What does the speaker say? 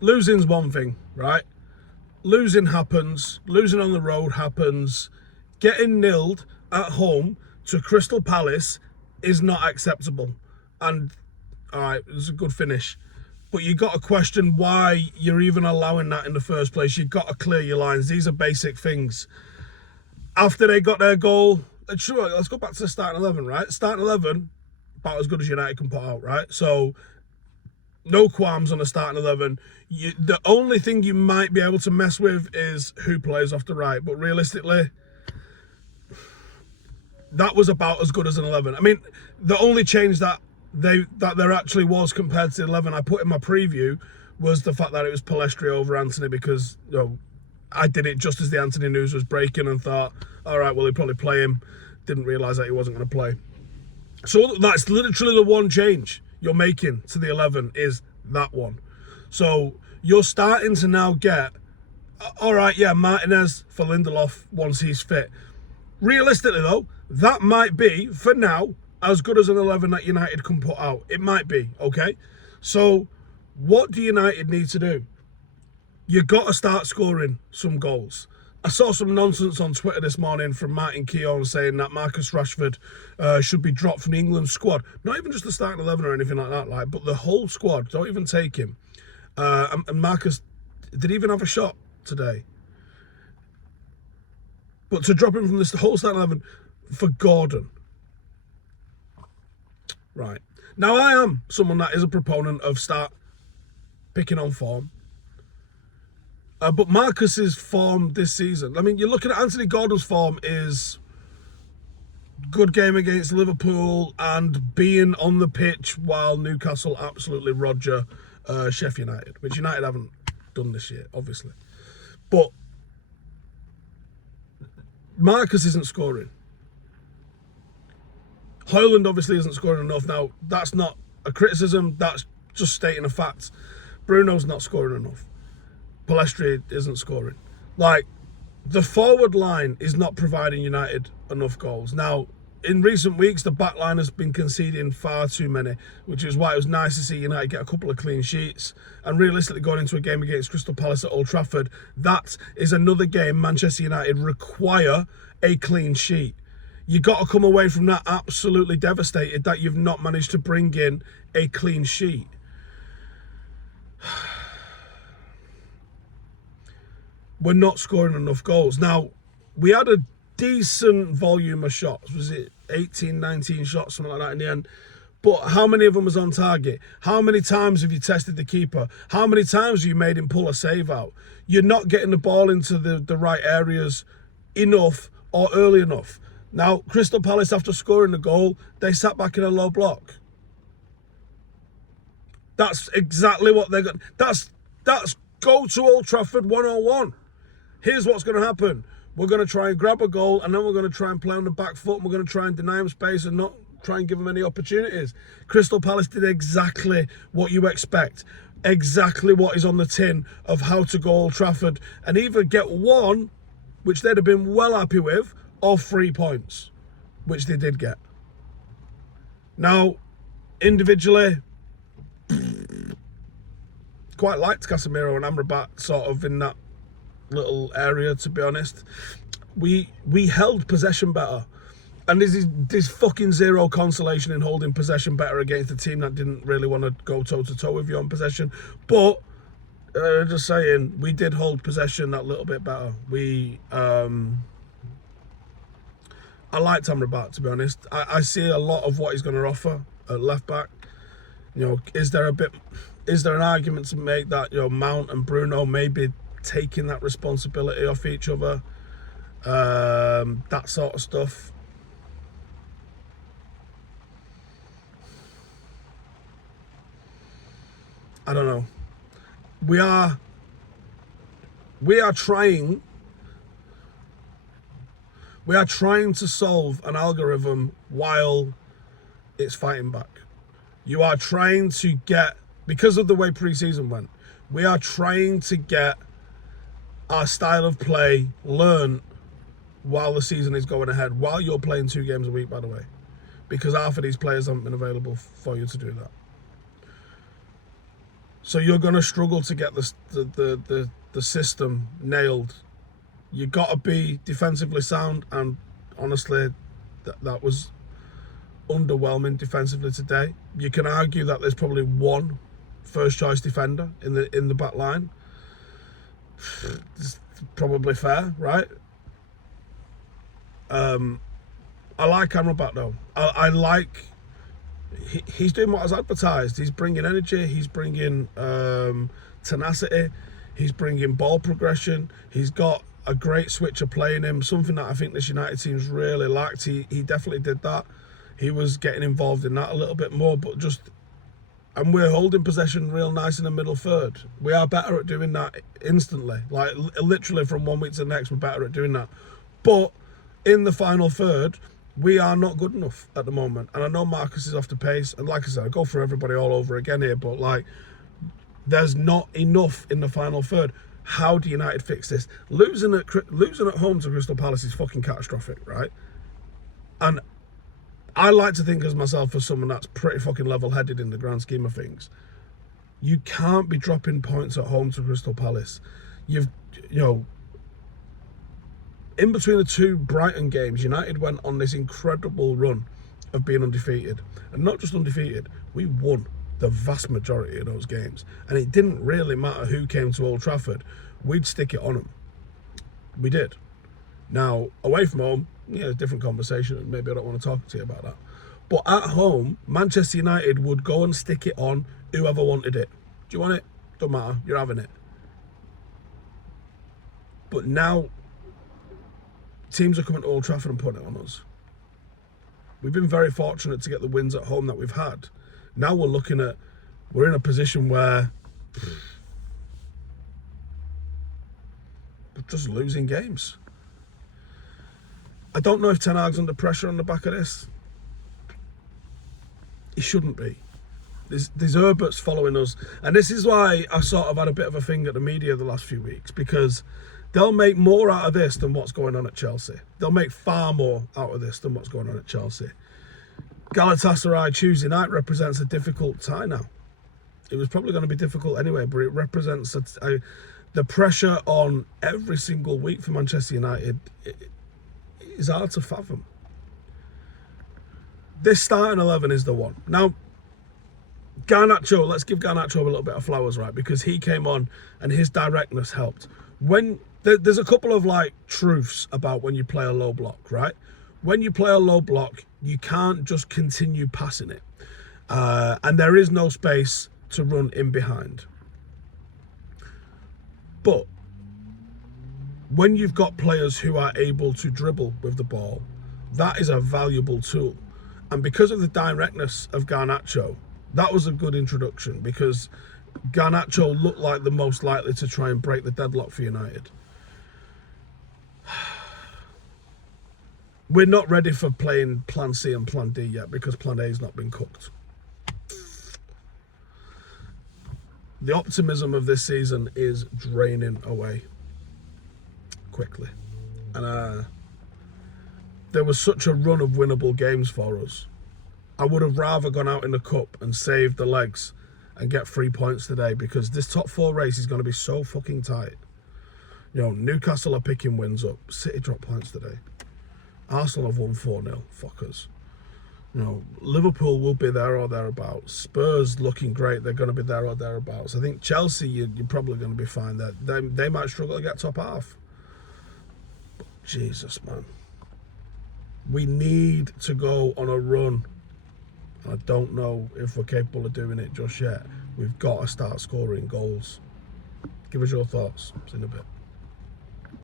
Losing's one thing, right? Losing happens. Losing on the road happens. Getting nilled at home to Crystal Palace is not acceptable. And, all right, it was a good finish. But you got to question why you're even allowing that in the first place. You've got to clear your lines. These are basic things. After they got their goal, sure, let's go back to the starting 11, right? Starting 11, about as good as United can put out, right? So, no qualms on the starting 11. The only thing you might be able to mess with is who plays off the right. But realistically, that was about as good as an 11. I mean, the only change that there actually was compared to the 11 I put in my preview was the fact that it was Palestri over Anthony, because I did it just as the Anthony news was breaking and thought, all right, well, he'd probably play him. Didn't realise that he wasn't going to play. So that's literally the one change you're making to the 11 is that one. So you're starting to now get, all right, yeah, Martinez for Lindelof once he's fit. Realistically, though, that might be, for now, as good as an 11 that United can put out. It might be, okay? So what do United need to do? You've got to start scoring some goals. I saw some nonsense on Twitter this morning from Martin Keown saying that Marcus Rashford should be dropped from the England squad. Not even just the starting 11 or anything like that, but the whole squad. Don't even take him. And Marcus, did he even have a shot today? But to drop him from the whole starting 11 for Gordon. Right. Now, I am someone that is a proponent of start picking on form. But Marcus's form this season, I mean, you're looking at Anthony Gordon's form is good game against Liverpool and being on the pitch while Newcastle absolutely Roger Sheffield United, which United haven't done this year, obviously. But Marcus isn't scoring. Højlund obviously isn't scoring enough. Now, that's not a criticism, that's just stating a fact. Bruno's not scoring enough. Palestri isn't scoring. Like, the forward line is not providing United enough goals. Now, in recent weeks, the back line has been conceding far too many, which is why it was nice to see United get a couple of clean sheets. And realistically, going into a game against Crystal Palace at Old Trafford, that is another game Manchester United require a clean sheet. You got to come away from that absolutely devastated that you've not managed to bring in a clean sheet. We're not scoring enough goals. Now, we had a decent volume of shots. Was it 18, 19 shots, something like that in the end? But how many of them was on target? How many times have you tested the keeper? How many times have you made him pull a save out? You're not getting the ball into the right areas enough or early enough. Now, Crystal Palace, after scoring the goal, they sat back in a low block. That's exactly what they're going to... That's go to Old Trafford 101. Here's what's going to happen. We're going to try and grab a goal, and then we're going to try and play on the back foot, and we're going to try and deny them space and not try and give them any opportunities. Crystal Palace did exactly what you expect. Exactly what is on the tin of how to go Old Trafford and either get one, which they'd have been well happy with, or 3 points, which they did get. Now, individually, quite liked Casemiro and Amrabat sort of in that little area, to be honest. We held possession better, and there's fucking zero consolation in holding possession better against a team that didn't really want to go toe-to-toe with you on possession. But just saying, we did hold possession that little bit better. I liked Amrabat, to be honest. I see a lot of what he's going to offer at left back. Is there an argument to make that Mount and Bruno may be taking that responsibility off each other, that sort of stuff. I don't know. We are trying to solve an algorithm while it's fighting back. You are trying to get, because of the way pre-season went, we are trying to get our style of play learned while the season is going ahead, while you're playing 2 games a week, by the way, because half of these players haven't been available for you to do that. So you're going to struggle to get the system nailed. You got to be defensively sound, and honestly, that was underwhelming defensively today. You can argue that there's probably one first choice defender in the back line. It's probably fair, right? I like Amrabat though. I like he's doing what was advertised. He's bringing energy. He's bringing tenacity. He's bringing ball progression. He's got a great switch of play in him. Something that I think this United team's really lacked. He definitely did that. He was getting involved in that a little bit more, but just. And we're holding possession real nice in the middle third. We are better at doing that instantly. Like, literally from one week to the next, we're better at doing that. But in the final third, we are not good enough at the moment. And I know Marcus is off the pace. And like I said, I go for everybody all over again here. But, like, there's not enough in the final third. How do United fix this? Losing at home to Crystal Palace is fucking catastrophic, right? And I like to think as myself as someone that's pretty fucking level-headed in the grand scheme of things. You can't be dropping points at home to Crystal Palace. In between the two Brighton games, United went on this incredible run of being undefeated. And not just undefeated, we won the vast majority of those games. And it didn't really matter who came to Old Trafford. We'd stick it on them. We did. Now, away from home, a different conversation, and maybe I don't want to talk to you about that. But at home, Manchester United would go and stick it on whoever wanted it. Do you want it? Don't matter. You're having it. But now, teams are coming to Old Trafford and putting it on us. We've been very fortunate to get the wins at home that we've had. Now we're in a position where we're just losing games. I don't know if Ten Hag's under pressure on the back of this. He shouldn't be. There's Herbert's following us. And this is why I sort of had a bit of a thing at the media the last few weeks, because they'll make more out of this than what's going on at Chelsea. They'll make far more out of this than what's going on at Chelsea. Galatasaray Tuesday night represents a difficult tie now. It was probably going to be difficult anyway, but it represents the pressure on every single week for Manchester United. Is hard to fathom. This starting 11 is the one. Now, Garnacho, let's give Garnacho a little bit of flowers, right? Because he came on and his directness helped. There's a couple of truths about when you play a low block, right? When you play a low block, you can't just continue passing it. And there is no space to run in behind. But when you've got players who are able to dribble with the ball, that is a valuable tool. And because of the directness of Garnacho, that was a good introduction, because Garnacho looked like the most likely to try and break the deadlock for United. We're not ready for playing Plan C and Plan D yet, because Plan A has not been cooked. The optimism of this season is draining away quickly. And there was such a run of winnable games for us. I would have rather gone out in the cup and saved the legs and get 3 points today, because this top four race is going to be so fucking tight. Newcastle are picking wins up. City dropped points today. Arsenal have won 4-0. Fuckers. Liverpool will be there or thereabouts. Spurs looking great. They're going to be there or thereabouts. I think Chelsea, you're probably going to be fine there. They might struggle to get top half. But Jesus, man. We need to go on a run. I don't know if we're capable of doing it just yet. We've got to start scoring goals. Give us your thoughts. See you in a bit.